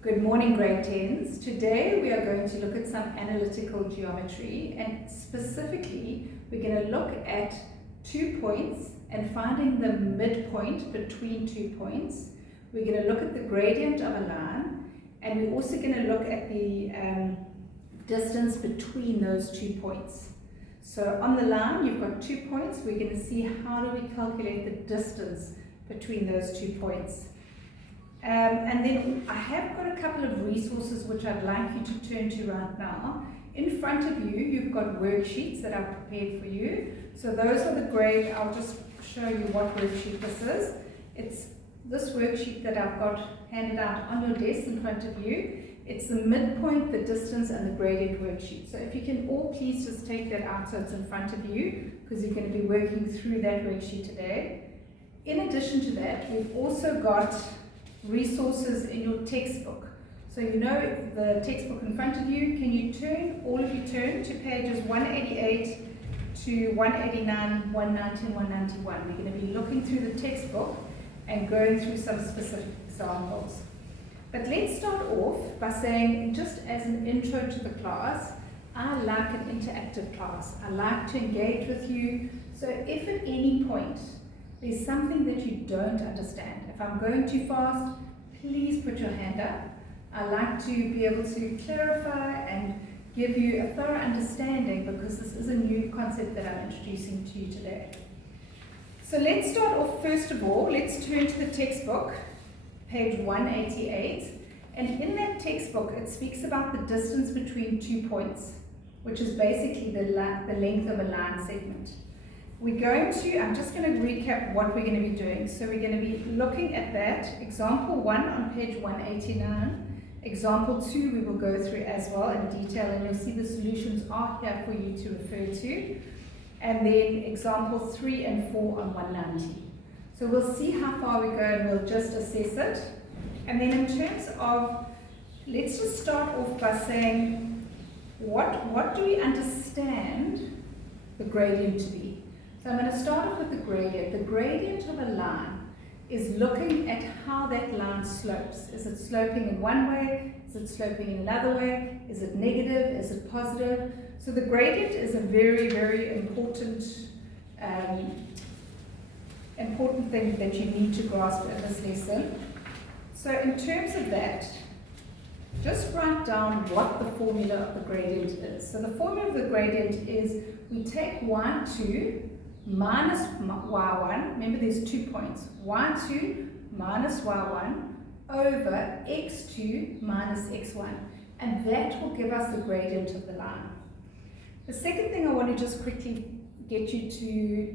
Good morning, grade 10s. Today we are going to look at some analytical geometry, and specifically we're going to look at 2 points and finding the midpoint between 2 points. We're going to look at the gradient of a line, and we're also going to look at the distance between those 2 points. So on the line you've got 2 points. We're going to see how do we calculate the distance between those 2 points. And then I have got a couple of resources which I'd like you to turn to right now. In front of you, you've got worksheets that I've prepared for you. So those are the grade, I'll just show you what worksheet this is. It's this worksheet that I've got handed out on your desk in front of you. It's the midpoint, the distance, and the gradient worksheet. So if you can all please just take that out so it's in front of you, because you're going to be working through that worksheet today. In addition to that, we've also got resources in your textbook. So you know the textbook in front of you. Can you turn, all of you turn to pages 188 to 189, 190 and 191. We're going to be looking through the textbook and going through some specific examples. But let's start off by saying, just as an intro to the class, I like an interactive class. I like to engage with you. So if at any point there's something that you don't understand, if I'm going too fast, please put your hand up. I like to be able to clarify and give you a thorough understanding, because this is a new concept that I'm introducing to you today. So let's start off. First of all, let's turn to the textbook, page 188. And in that textbook, it speaks about the distance between 2 points, which is basically the length of a line segment. We're going to, I'm just going to recap what we're going to be doing. So we're going to be looking at that. Example 1 on page 189. Example 2 we will go through as well in detail, and you'll see the solutions are here for you to refer to. And then example 3 and 4 on 190. So we'll see how far we go and we'll just assess it. And then in terms of, let's just start off by saying, what do we understand the gradient to be? So I'm going to start off with the gradient. The gradient of a line is looking at how that line slopes. Is it sloping in one way? Is it sloping in another way? Is it negative? Is it positive? So the gradient is a very, very important thing that you need to grasp in this lesson. So in terms of that, just write down what the formula of the gradient is. So the formula of the gradient is we take y2 minus y1, remember there's 2 points, y2 minus y1 over x2 minus x1, and that will give us the gradient of the line. The second thing I want to just quickly get you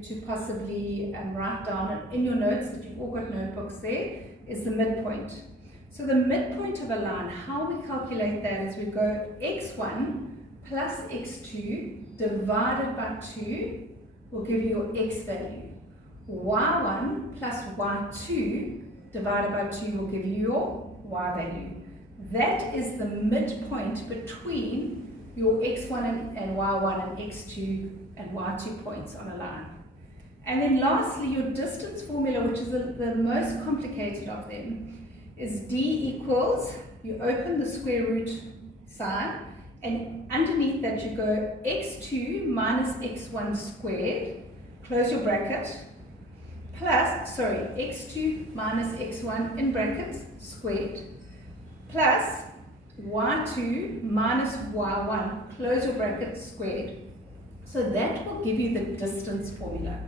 to possibly write down in your notes, that you've all got notebooks there, is the midpoint. So the midpoint of a line, how we calculate that is we go x1 plus x2 divided by 2 will give you your x value. y1 plus y2 divided by 2 will give you your y value. That is the midpoint between your x1 and y1 and x2 and y2 points on a line. And then lastly, your distance formula, which is the most complicated of them, is d equals, you open the square root sign, and underneath that you go x2 minus x1 squared, close your bracket, plus, x2 minus x1 in brackets squared, plus y2 minus y1, close your bracket squared. So that will give you the distance formula.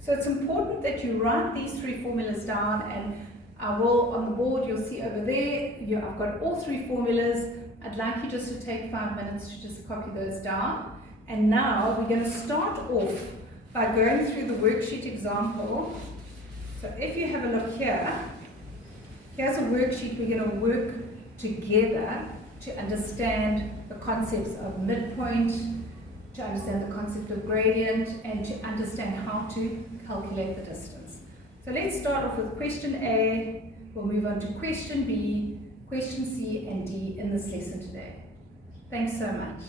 So it's important that you write these 3 formulas down, and I will, on the board you'll see over there, I've got all 3 formulas. I'd like you just to take 5 minutes to just copy those down. And now we're going to start off by going through the worksheet example. So if you have a look here, here's a worksheet. We're going to work together to understand the concepts of midpoint, to understand the concept of gradient, and to understand how to calculate the distance. So let's start off with question A. We'll move on to question B, question C and D in this lesson today. Thanks so much.